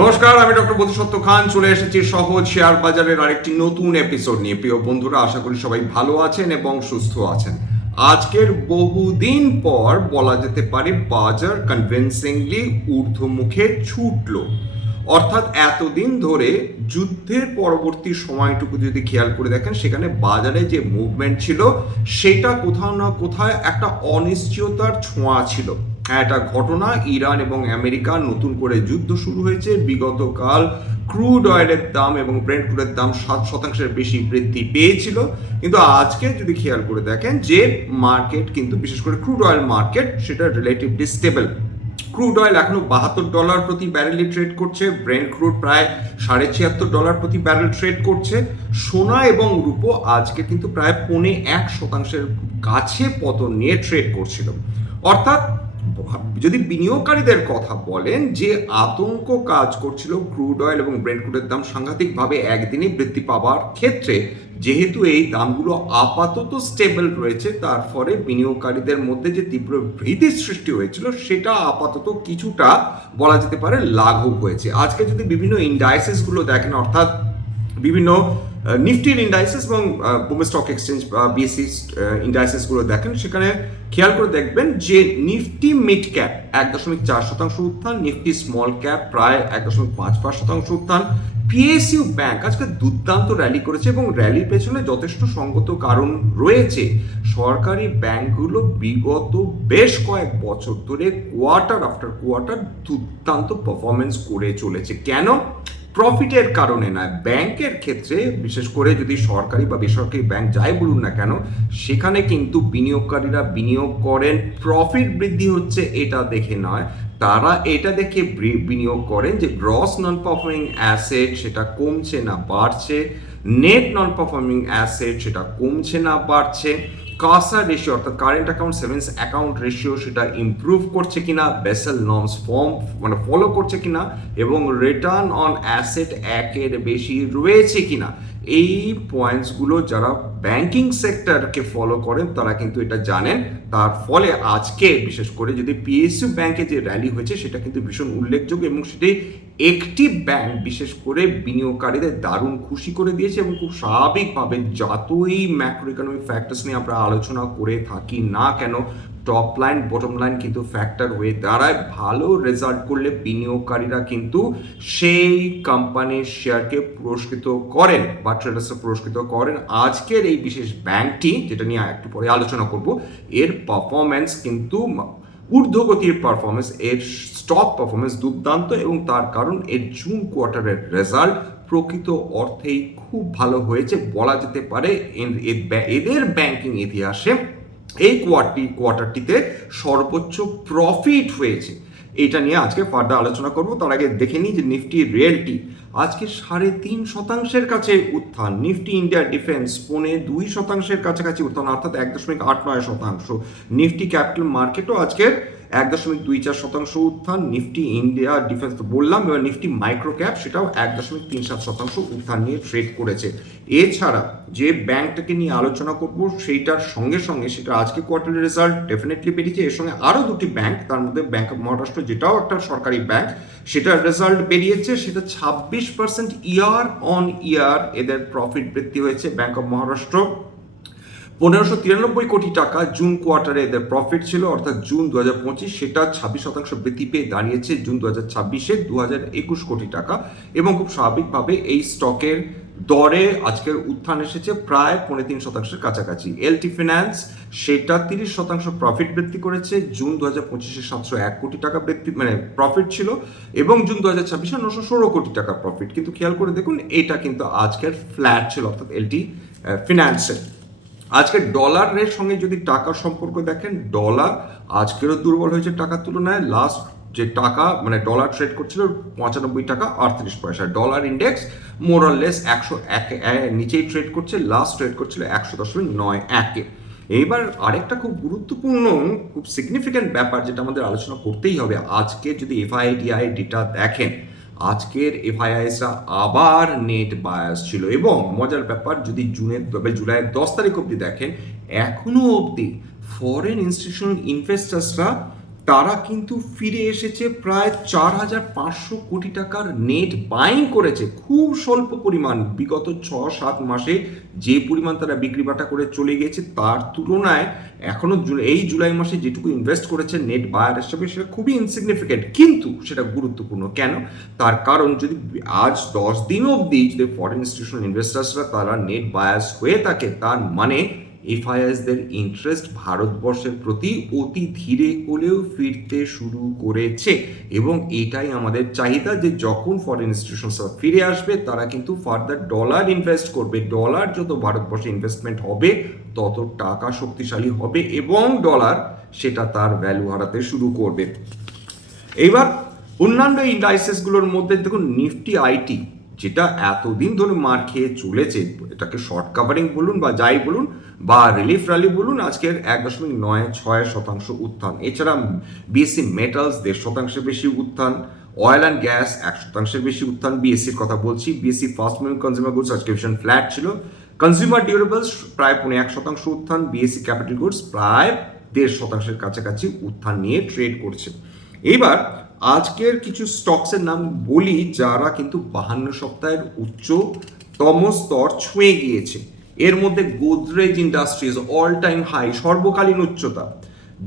নমস্কার, আমি ডক্টর বোধিসত্ত্ব খান চলে এসেছি সহজ শেয়ার বাজারের আরেকটি নতুন এপিসোড নিয়ে। প্রিয় বন্ধুরা, আশা করি সবাই ভালো আছেন এবং সুস্থ আছেন। আজকের বহুদিন পর বলা যেতে পারে বাজার কনভিনসিংলি ঊর্ধ্বমুখে ছুটলো। অর্থাৎ এতদিন ধরে যুদ্ধের পরবর্তী সময়টুকু যদি খেয়াল করে দেখেন, সেখানে বাজারে যে মুভমেন্ট ছিল সেটা কোথাও না কোথাও একটা অনিশ্চয়তার ছোঁয়া ছিল। একটা ঘটনা, ইরান এবং আমেরিকার নতুন করে যুদ্ধ শুরু হয়েছে। বিগতকাল ক্রুড অয়েলের দাম এবং ব্রেন্ট ক্রুডের দাম 7% বেশি বৃদ্ধি পেয়েছিল, কিন্তু আজকে যদি খেয়াল করে দেখেন যে মার্কেট কিন্তু বিশেষ করে ক্রুড অয়েল মার্কেট সেটা রিলেটিভলি স্টেবল। ক্রুড অয়েল এখনো $72 প্রতি ব্যারেলে ট্রেড করছে, ব্রেন্ট ক্রুড প্রায় $76.5 প্রতি ব্যারেল ট্রেড করছে। সোনা এবং রূপো আজকে কিন্তু প্রায় 0.1% কাছে পতন নিয়ে ট্রেড করছিল। অর্থাৎ যদি বিনিয়োগকারীদের কথা বলেন, যে আতঙ্ক কাজ করছিল ক্রুড অয়েল এবং ব্রেন্ট ক্রুডের দাম সাংঘাতিকভাবে একদিনে বৃদ্ধি পাওয়ার ক্ষেত্রে, যেহেতু এই দামগুলো আপাতত স্টেবল রয়েছে, তার ফলে বিনিয়োগকারীদের মধ্যে যে তীব্র ভীতির সৃষ্টি হয়েছিল সেটা আপাতত কিছুটা বলা যেতে পারে লাঘব হয়েছে। আজকে যদি বিভিন্ন ইন্ডাইসেসগুলো দেখেন, অর্থাৎ বিভিন্ন নিফটির ইন্ডাইসেস এবং বোম্বে স্টক এক্সচেঞ্জ বা বিএসসি ইন্ডাইসেসগুলো দেখেন, সেখানে খেয়াল করে দেখবেন যে নিফটি মিড ক্যাপ 1.4% উত্থান, নিফটি স্মল ক্যাপ প্রায় 1.55% উত্থান। পিএসইউ ব্যাংক আজকে দুর্দান্ত র্যালি করেছে এবং র্যালির পেছনে যথেষ্ট সঙ্গত কারণ রয়েছে। সরকারি ব্যাংকগুলো বিগত বেশ কয়েক বছর ধরে কোয়ার্টার আফটার কোয়ার্টার দুর্দান্ত পারফরমেন্স করে চলেছে। কেন? প্রফিটের কারণে নয়। ব্যাংকের ক্ষেত্রে বিশেষ করে যদি সরকারি বা বেসরকারি ব্যাংক যাই বলুন না কেন, সেখানে কিন্তু বিনিয়োগকারীরা বিনিয়োগ করেন প্রফিট বৃদ্ধি হচ্ছে এটা দেখে নয়, তারা এটা দেখে বিনিয়োগ করেন যে গ্রস নন পারফর্মিং অ্যাসেট সেটা কমছে না বাড়ছে, নেট নন পারফর্মিং অ্যাসেট সেটা কমছে না বাড়ছে, কাসা রেশিও অর্থাৎ current account savings account ratio সেটা ইমপ্রুভ করছে কিনা, বেসেল নর্মস ফলো করছে কিনা, এবং রিটার্ন অন অ্যাসেট 1-এর বেশি রয়েছে কিনা। এই পয়েন্টসগুলো যারা ব্যাংকিং সেক্টরকে ফলো করেন তারা কিন্তু এটা জানেন। তার ফলে আজকে বিশেষ করে যদি পিএসইউ ব্যাংকে যে র্যালি হয়েছে সেটা কিন্তু ভীষণ উল্লেখযোগ্য এবং সেটি একটি ব্যাংক বিশেষ করে বিনিয়োগকারীদের দারুণ খুশি করে দিয়েছে। এবং খুব স্বাভাবিকভাবে যতই ম্যাক্রো ইকোনমিক ফ্যাক্টরস নিয়ে আমরা আলোচনা করে থাকি না কেন, টপ লাইন বটম লাইন কিন্তু ফ্যাক্টর হয়ে দাঁড়ায়। ভালো রেজাল্ট করলে বিনিয়োগকারীরা কিন্তু সেই কোম্পানির শেয়ারকে পুরস্কৃত করেন বা ট্রেডার্সকে পুরস্কৃত করেন। আজকের এই বিশেষ ব্যাংকটি, যেটা নিয়ে একটু পরে আলোচনা করব, এর পারফরম্যান্স কিন্তু ঊর্ধ্বগতির পারফরমেন্স, এর স্টক পারফরমেন্স দুর্দান্ত এবং তার কারণ এর জুন কোয়ার্টারের রেজাল্ট প্রকৃত অর্থেই খুব ভালো হয়েছে বলা যেতে পারে। এদের ব্যাংকিং ইতিহাসে এই কোয়ার্টারটিতে সর্বোচ্চ প্রফিট হয়েছে। এটা নিয়ে আজকে ফার্দার আলোচনা করব। তার আগে দেখে নিই যে নিফটি রিয়েলটি আজকে 3.5% কাছে উত্থান, নিফটি ইন্ডিয়া ডিফেন্স 2.2% কাছাকাছি উত্থান অর্থাৎ 1.89%। নিফটি ক্যাপিটাল মার্কেটও আজকের 1.24% উত্থান, নিফটি ইন্ডিয়া ডিফেন্স তো বললাম, এবার নিফটি মাইক্রো ক্যাপ সেটাও 1.37% উত্থান নিয়ে ট্রেড করেছে। এছাড়া যে ব্যাংকটাকে নিয়ে আলোচনা করব সেইটার সঙ্গে সঙ্গে সেটা আজকে কোয়ার্টারলি রেজাল্ট ডেফিনেটলি বেরিয়েছে, এর সঙ্গে আরও দুটি ব্যাংক, তার মধ্যে ব্যাংক অফ মহারাষ্ট্র যেটাও একটা সরকারি ব্যাংক, সেটার রেজাল্ট বেরিয়েছে। সেটা 26% ইয়ার অন ইয়ার এদের প্রফিট বৃদ্ধি হয়েছে। ব্যাংক অফ মহারাষ্ট্র 1593 কোটি টাকা জুন কোয়ার্টারে এদের প্রফিট ছিল, অর্থাৎ জুন 2025 সেটা 26% বৃদ্ধি পেয়ে দাঁড়িয়েছে জুন 2026-এ 2021 কোটি টাকা। এবং খুব স্বাভাবিকভাবে এই স্টকের দরে আজকের উত্থান এসেছে প্রায় 3.5%-এর কাছাকাছি। এলটি ফিন্যান্স সেটা 30% প্রফিট বৃদ্ধি করেছে, জুন 2025-এ 701 কোটি টাকা বৃদ্ধি প্রফিট ছিল এবং জুন 2026-এ 916 কোটি টাকা প্রফিট। কিন্তু খেয়াল করে দেখুন এটা কিন্তু আজকের ফ্ল্যাট ছিল, অর্থাৎ এলটি ফিন্যান্সের। আজকে ডলারের সঙ্গে যদি টাকার সম্পর্ক দেখেন, ডলার আজকেরও দুর্বল হয়েছে টাকার তুলনায়। লাস্ট যে টাকা ডলার ট্রেড করছিল 95 টাকা 38 পয়সা। ডলার ইন্ডেক্স মোরাললেস 101 নিচেই ট্রেড করছে, লাস্ট ট্রেড করছিল 100.91-এ। এইবার আরেকটা খুব গুরুত্বপূর্ণ খুব সিগনিফিক্যান্ট ব্যাপার যেটা আমাদের আলোচনা করতেই হবে, আজকে যদি এফআইডিআই ডেটা দেখেন, আজকের এফআইআইসরা আবার নেট বায়াস ছিল। এবং মজার ব্যাপার, যদি জুলাইয়ের 10 তারিখ অবধি দেখেন, এখনো অবধি ফরেন ইনস্টিটিউশনাল ইনভেস্টার্সরা তারা কিন্তু ফিরে এসেছে প্রায় 4,500 কোটি টাকার নেট বাইং করেছে। খুব স্বল্প পরিমাণ, বিগত 6-7 মাসে যে পরিমাণ তারা বিক্রি বাটা করে চলে গেছে তার তুলনায় এখনো এই জুলাই মাসে যেটুকু ইনভেস্ট করেছে নেট বায়ার হিসেবে সেটা খুবই ইনসিগনিফিকেন্ট, কিন্তু সেটা গুরুত্বপূর্ণ কেন? তার কারণ যদি আজ 10 দিন অবধি যদি ফরেন ইনস্টিটিউশনাল ইনভেস্টার্সরা তারা নেট বায়ার্স হয়ে থাকে, তার মানে এফআইএসদের ইন্টারেস্ট ভারতবর্ষের প্রতি অতি ধীরে হলেও ফিরতে শুরু করেছে, এবং এটাই আমাদের চাহিদা যে যখন ফরেন ইনস্টিটিউশনস ফিরে আসবে তারা কিন্তু ফার্দার ডলার ইনভেস্ট করবে। ডলার যত ভারতবর্ষে ইনভেস্টমেন্ট হবে তত টাকা শক্তিশালী হবে এবং ডলার সেটা তার ভ্যালু হারাতে শুরু করবে। এইবার অন্যান্য ইন্ডাইসেসগুলোর মধ্যে দেখুন, নিফটি আইটি যেটা এতদিন ধরে মার খেয়ে চলেছে, এটাকে শর্ট কাভারিং বলুন বা যাই বলুন বা রিলিফ র্যালি বলুন, আজকের 1.96% উত্থান। এছাড়া বিএসসি মেটালস 1.5% বেশি উত্থান, অয়েল অ্যান্ড গ্যাস 1% বেশি উত্থান। বিএসসির কথা বলছি, BSc fast moving consumer goods আজকে ভীষণ ফ্ল্যাট ছিল। কনজিউমার ডিউরেবলস প্রায় 0.1% উত্থান। বিএসসি ক্যাপিটাল গুডস প্রায় 1.5%-এর কাছাকাছি উত্থান নিয়ে ট্রেড করছে। এইবার আজকের কিছু স্টকসের নাম বলি যারা কিন্তু 52 সপ্তাহের উচ্চতম স্তর ছুঁয়ে গিয়েছে। এর মধ্যে Godrej industries all time high, সর্বকালীন উচ্চতা।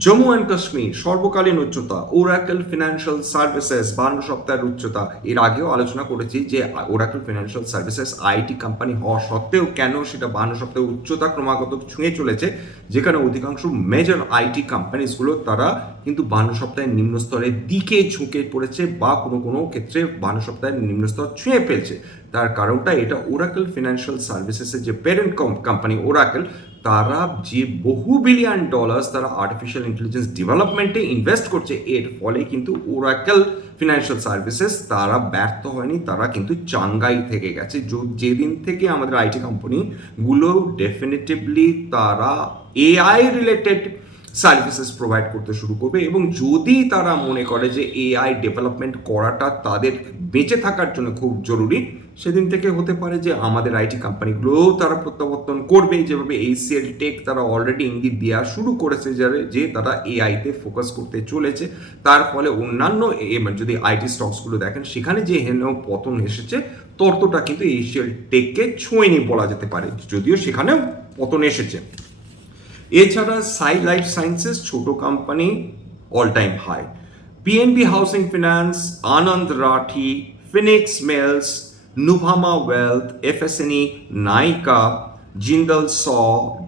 জম্মু অ্যান্ড কাশ্মীর সর্বকালীন উচ্চতা। ওরাকেল ফিনান্সিয়াল সার্ভিসেস 52 সপ্তাহের উচ্চতা। এর আগেও আলোচনা করেছি যে Oracle financial services IT company হওয়া সত্ত্বেও কেন সেটা 52 সপ্তাহের উচ্চতা ক্রমাগত ছুঁয়ে চলেছে, যেখানে অধিকাংশ মেজর আইটি কোম্পানিজগুলো তারা কিন্তু 52 সপ্তাহের নিম্ন স্তরের দিকে ঝুঁকে পড়েছে বা কোনো কোনো ক্ষেত্রে 52 সপ্তাহের নিম্ন স্তর ছুঁয়ে ফেলছে। তার কারণটা এটা, ওরাকেল ফিনান্সিয়াল সার্ভিসেসের যে প্যারেন্ট কোম্পানি ওরাকেল, তারা যে বহু বিলিয়ন ডলার্স তারা আর্টিফিশিয়াল ইন্টেলিজেন্স ডেভেলপমেন্টে ইনভেস্ট করছে, এর ফলে কিন্তু ওরাকেল ফিনান্সিয়াল সার্ভিসেস তারা ব্যর্থ হয়নি, তারা কিন্তু চাঙ্গাই থেকে গেছে। যেদিন থেকে আমাদের আইটি কোম্পানিগুলো ডেফিনেটিভলি তারা এআই রিলেটেড সার্ভিসেস প্রোভাইড করতে শুরু করবে, এবং যদি তারা মনে করে যে এআই ডেভেলপমেন্ট করাটা তাদের বেঁচে থাকার জন্য খুব জরুরি, সেদিন থেকে হতে পারে যে আমাদের আইটি কোম্পানিগুলোও তারা প্রত্যাবর্তন করবে, যেভাবে এইচসিএল টেক তারা অলরেডি ইঙ্গিত দেওয়া শুরু করেছে যে তারা এআইতে ফোকাস করতে চলেছে। তার ফলে অন্যান্য যদি আইটি স্টকসগুলো দেখেন সেখানে যে হেন পতন এসেছে ততটা কিন্তু এইচসিএল টেককে ছোঁয়নি বলা যেতে পারে, যদিও সেখানেও পতন এসেছে। এছাড়া সাই লাইফ সায়েন্সেস ছোট company all time high. PNB housing finance, Anand Rathi, Phoenix mills, Nuvama wealth, FSNE, Nykaa, Jindal saw,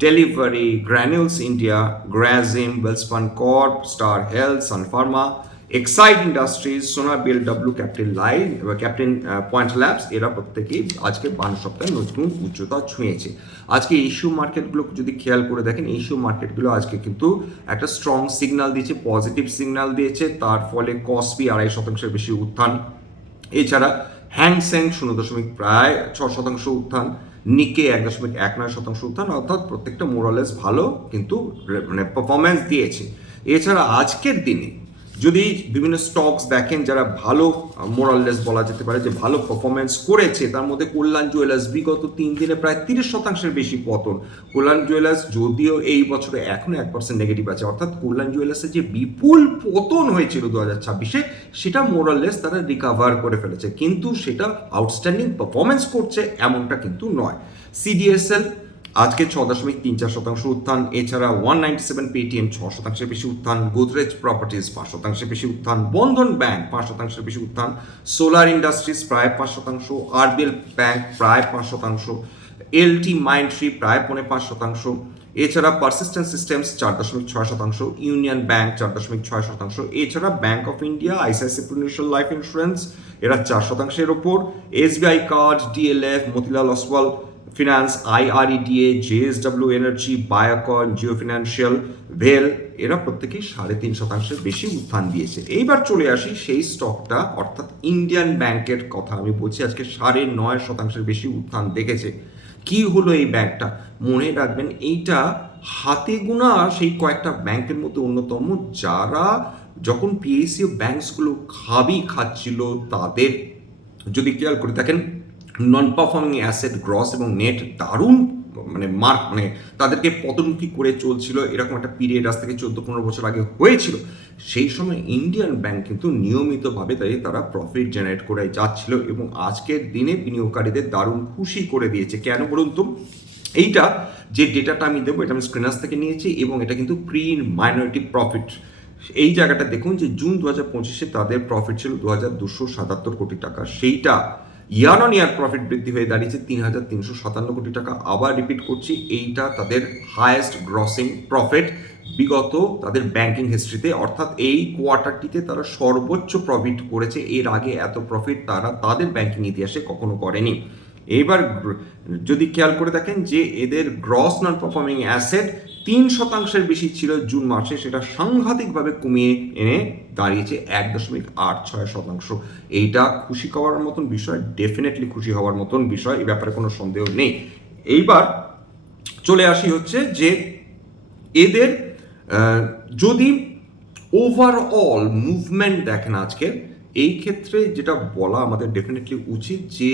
Delhivery, Granules India, Grasim, Welspun corp, Star Health, Sun Pharma, Exide industries, Sona BLW, captain point labs, এরা প্রত্যেকেই আজকে 52 সপ্তাহে নতুন উচ্চতা ছুঁয়েছে। আজকে এশিয়া মার্কেটগুলো যদি খেয়াল করে দেখেন, এশিয়া মার্কেটগুলো আজকে কিন্তু একটা স্ট্রং সিগন্যাল দিয়েছে, পজিটিভ সিগন্যাল দিয়েছে, তার ফলে কসপি 2.5%-এর বেশি উত্থান। এছাড়া হ্যাংসেং 0.6% উত্থান, নিকে 1.19% উত্থান, অর্থাৎ প্রত্যেকটা মোরালেস ভালো কিন্তু মানে পারফরমেন্স দিয়েছে। এছাড়া আজকের দিনে যদি বিভিন্ন স্টকস দেখেন যারা ভালো মোরাললেস বলা যেতে পারে যে ভালো পারফরমেন্স করেছে, তার মধ্যে কল্যাণ জুয়েলার্স বিগত 3 দিনে প্রায় 30%-এর বেশি পতন। কল্যাণ জুয়েলার্স যদিও এই বছরে এখনো 1% নেগেটিভ আছে, অর্থাৎ কল্যাণ জুয়েলার্সের যে বিপুল পতন হয়েছিল 2026-এ সেটা মোরাললেস তারা রিকাভার করে ফেলেছে, কিন্তু সেটা আউটস্ট্যান্ডিং পারফরমেন্স করছে এমনটা কিন্তু নয়। সিডিএসএল আজকে 6.34% উত্থান। এছাড়া 197 পেটিএম 6%-এর বেশি উত্থান। গোদরেজ প্রপার্টিজ 5%-এর বেশি উত্থান। বন্ধন ব্যাংক 5%-এর বেশি উত্থান। সোলার ইন্ডাস্ট্রিজ প্রায় 5%। আরবিএল ব্যাংক প্রায় 5%। এলটি মাইন্ডট্রি প্রায় 5.5%। এছাড়া পারসিস্টেন্ট সিস্টেমস 4.6%। Union bank 4.6%। এছাড়া bank of India, ICICI prudential life insurance এরা 4%-এর ওপর। SBI card, DLF, Motilal Oswal finance, IREDA, JSW energy, Biocon, Jio financial, ভেল এরা প্রত্যেকেই 3.5%-এর বেশি উত্থান দিয়েছে। এইবার চলে আসি সেই স্টকটা, অর্থাৎ ইন্ডিয়ান ব্যাংকের কথা আমি বলছি, আজকে 9.5%-এর বেশি উত্থান দেখেছে। কি হলো এই ব্যাংকটা? মনে রাখবেন এইটা হাতে গোনা সেই কয়েকটা ব্যাংকের মধ্যে অন্যতম, যারা যখন পিএসইউ ব্যাংকসগুলো খাচ্ছিল তাদের যদি খেয়াল করে দেখেন নন পারফর্মিং অ্যাসেট গ্রস এবং নেট দারুণ মানে তাদেরকে পতনমুখী করে চলছিল, এরকম একটা পিরিয়ড আজ থেকে 14-15 বছর আগে হয়েছিল। সেই সময় ইন্ডিয়ান ব্যাংক কিন্তু নিয়মিতভাবে তারা প্রফিট জেনারেট করে যাচ্ছিল এবং আজকের দিনে বিনিয়োগকারীদের দারুণ খুশি করে দিয়েছে। কেন বলুন তো? এইটা যে ডেটাটা আমি দেবো, এটা আমি স্ক্রিনার্স থেকে নিয়েছি এবং এটা কিন্তু প্রি মাইনরিটি প্রফিট। এই জায়গাটা দেখুন যে জুন 2025-এ তাদের প্রফিট ছিল 2277 কোটি টাকা, সেইটা ইয়ার অন ইয়ার প্রফিট বৃদ্ধি হয়ে দাঁড়িয়েছে 3357 কোটি টাকা। আবার রিপিট করছি, এইটা তাদের হায়েস্ট গ্রসিং প্রফিট বিগত তাদের ব্যাংকিং হিস্ট্রিতে, অর্থাৎ এই কোয়ার্টারটিতে তারা সর্বোচ্চ প্রফিট করেছে। এর আগে এত প্রফিট তারা তাদের ব্যাংকিং ইতিহাসে কখনো করেনি। এবার যদি খেয়াল করে দেখেন যে এদের গ্রস নন পারফর্মিং অ্যাসেট 3% বেশি ছিল জুন মাসে, সেটা সাংঘাতিকভাবে কমিয়ে এনে দাঁড়িয়েছে 1.86%। এইটা খুশি হওয়ার মতন বিষয়, ডেফিনেটলি খুশি হওয়ার মতন বিষয়, এই ব্যাপারে কোনো সন্দেহ নেই। এইবার চলে আসি হচ্ছে যে এদের যদি ওভারঅল মুভমেন্ট দেখেন আজকে, এই ক্ষেত্রে যেটা বলা আমাদের ডেফিনেটলি উচিত যে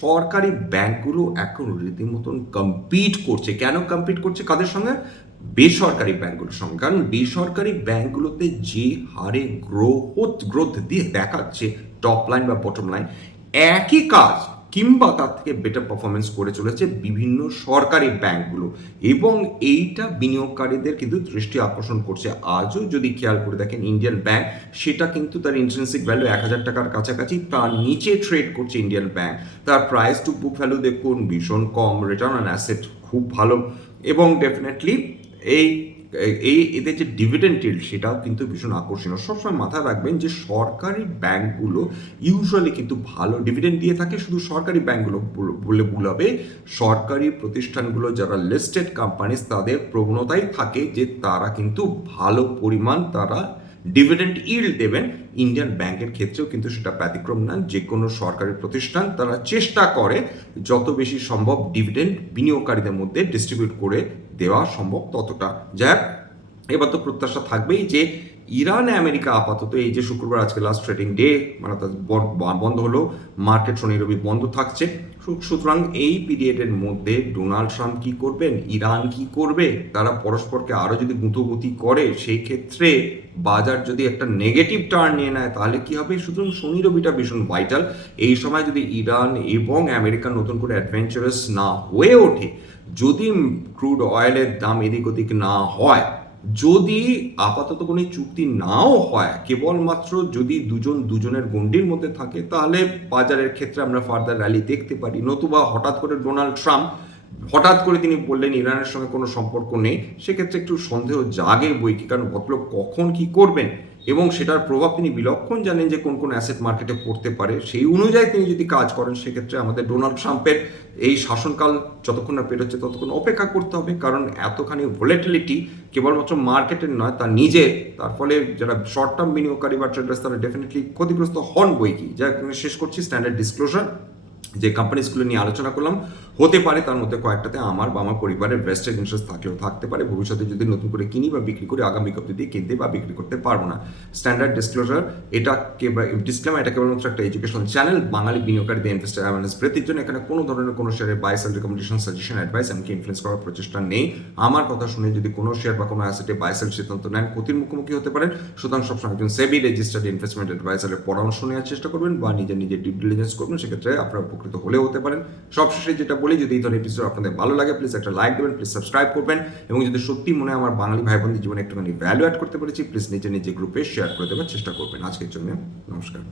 সরকারি ব্যাংকগুলো এখন রীতিমতন কম্পিট করছে। কেন কম্পিট করছে? কাদের সঙ্গে? বেসরকারি ব্যাংকগুলোর সঙ্গে। কারণ বেসরকারি ব্যাংকগুলোতে যে হারে গ্রোথ দিয়ে দেখাচ্ছে টপ লাইন বা বটম লাইন, একই কাজ কিংবা তার থেকে বেটার পারফরমেন্স করে চলেছে বিভিন্ন সরকারি ব্যাংকগুলো এবং এইটা বিনিয়োগকারীদের কিন্তু দৃষ্টি আকর্ষণ করছে। আজও যদি খেয়াল করে দেখেন ইন্ডিয়ান ব্যাংক, সেটা কিন্তু তার ইন্ট্রিনসিক ভ্যালু 1000 টাকার কাছাকাছি, তার নিচে ট্রেড করছে ইন্ডিয়ান ব্যাংক। তার প্রাইস টু বুক ভ্যালু দেখুন ভীষণ কম, রিটার্ন অন অ্যাসেট খুব ভালো এবং ডেফিনেটলি এদের যে ডিভিডেন্ড ইল্ড সেটাও কিন্তু ভীষণ আকর্ষণীয়। সবসময় মাথায় রাখবেন যে সরকারি ব্যাংকগুলো ইউজুয়ালি কিন্তু ভালো ডিভিডেন্ড দিয়ে থাকে। শুধু সরকারি ব্যাংকগুলো বলে ভুল হবে, সরকারি প্রতিষ্ঠানগুলো যারা লিস্টেড কোম্পানিজ তাদের প্রবণতাই থাকে যে তারা কিন্তু ভালো পরিমাণ তারা ডিভিডেন্ড ইল্ড দেবেন। ইন্ডিয়ান ব্যাংকের ক্ষেত্রেও কিন্তু সেটা ব্যতিক্রম না। যে কোনো সরকারি প্রতিষ্ঠান তারা চেষ্টা করে যত বেশি সম্ভব ডিভিডেন্ড বিনিয়োগকারীদের মধ্যে ডিস্ট্রিবিউট করে দেওয়া সম্ভব ততটা। যাক, এবার তো প্রত্যাশা থাকবেই যে ইরান আমেরিকা আপাতত এই যে শুক্রবার আজকে লাস্ট ট্রেডিং ডে, মানে বন্ধ হলো, মার্কেট শনি রবি বন্ধ থাকছে। সুতরাং এই পিরিয়ডের মধ্যে ডোনাল্ড ট্রাম্প কি করবেন, ইরান কি করবে, তারা পরস্পরকে আরো যদি গুঁতোগুঁতি করে সেই ক্ষেত্রে বাজার যদি একটা নেগেটিভ টার্ন নিয়ে নেয় তাহলে কি হবে। সুতরাং শনি রবিটা ভীষণ ভাইটাল। এই সময় যদি ইরান এবং আমেরিকা নতুন করে অ্যাডভেঞ্চারাস না হয়ে ওঠে, যদি ক্রুড অয়েলের দাম এদিক ওদিক না হয়, যদি আপাতত কোনো চুক্তি নাও হয়, কেবলমাত্র যদি দুজনের গণ্ডির মধ্যে থাকে, তাহলে বাজারের ক্ষেত্রে আমরা ফার্দার র্যালি দেখতে পারি। নতুবা হঠাৎ করে ডোনাল্ড ট্রাম্প হঠাৎ করে তিনি বললেন ইরানের সঙ্গে কোনো সম্পর্ক নেই, সেক্ষেত্রে একটু সন্দেহ জাগে বই কি, কারণ ভদ্রলোক কখন কি করবেন এবং সেটার প্রভাব তিনি বিলক্ষণ জানেন যে কোন কোন অ্যাসেট মার্কেটে পড়তে পারে। সেই অনুযায়ী তিনি যদি কাজ করেন, সেক্ষেত্রে আমাদের ডোনাল্ড ট্রাম্পের এই শাসনকাল যতক্ষণ না পেরোচ্ছে ততক্ষণ অপেক্ষা করতে হবে। কারণ এতখানি ভোলেটিলিটি কেবলমাত্র মার্কেটের নয়, তার নিজের, তার ফলে যারা শর্ট টার্ম বিনিয়োগকারী বা ট্রেডার্স তারা ডেফিনেটলি ক্ষতিগ্রস্ত হন বই কি। যা শেষ করছি, স্ট্যান্ডার্ড ডিসক্লোজার যে কোম্পানিজগুলো নিয়ে আলোচনা করলাম, হতে পারে তার মধ্যে কয়েকটাতে আমার বা আমার পরিবারের ভেস্টেড ইন্টারেস্ট থাকলেও থাকতে পারে। ভবিষ্যতে যদি নতুন করে কিনি বা বিক্রি করি, আগামী বিজ্ঞপ্তি দিয়ে কিনতে বা বিক্রি করতে পারবো না। স্ট্যান্ডার্ড ডিসক্লোজার, এটা ডিসক্লেমার, এটা কেবলমাত্র একটা এডুকেশনাল চ্যানেল। বাঙালি বিনিয়োগকারীদের ইনভেস্টার অ্যাওয়ারনেস বৃদ্ধির জন্য এখানে কোনো ধরনের কোনো শেয়ারের buy sell recommendation, suggestion, advice এমনকি ইনফ্লুয়েন্স করার প্রচেষ্টা নেই। আমার কথা শুনে যদি কোনো শেয়ার বা কোনো অ্যাসেটে বাই সেল সিদ্ধান্ত নেন, ক্ষতির মুখোমুখি হতে পারেন। সুতরাং সবসময় একজন সেবি রেজিস্টার্ড ইনভেস্টমেন্ট অ্যাডভাইসারের পরামর্শ নেওয়ার চেষ্টা করবেন বা নিজের ডিউ ডিলিজেন্স করবেন, সেক্ষেত্রে আপনারা উপকৃত হলেও হতে পারেন। সবশেষে যেটা বলি, যদি এই ধরনের এপিসোড আপনাদের ভালো লাগে, প্লিজ একটা লাইক দেবেন, প্লিজ সাবস্ক্রাইব করবেন এবং যদি সত্যি মনে হয় আমার বাঙালি ভাই বোনদের জীবনে একটুখানি ভ্যালু অ্যাড করতে পেরেছি, প্লিজ নিজে গ্রুপে শেয়ার করে দেওয়ার চেষ্টা করবেন। আজকের জন্য নমস্কার।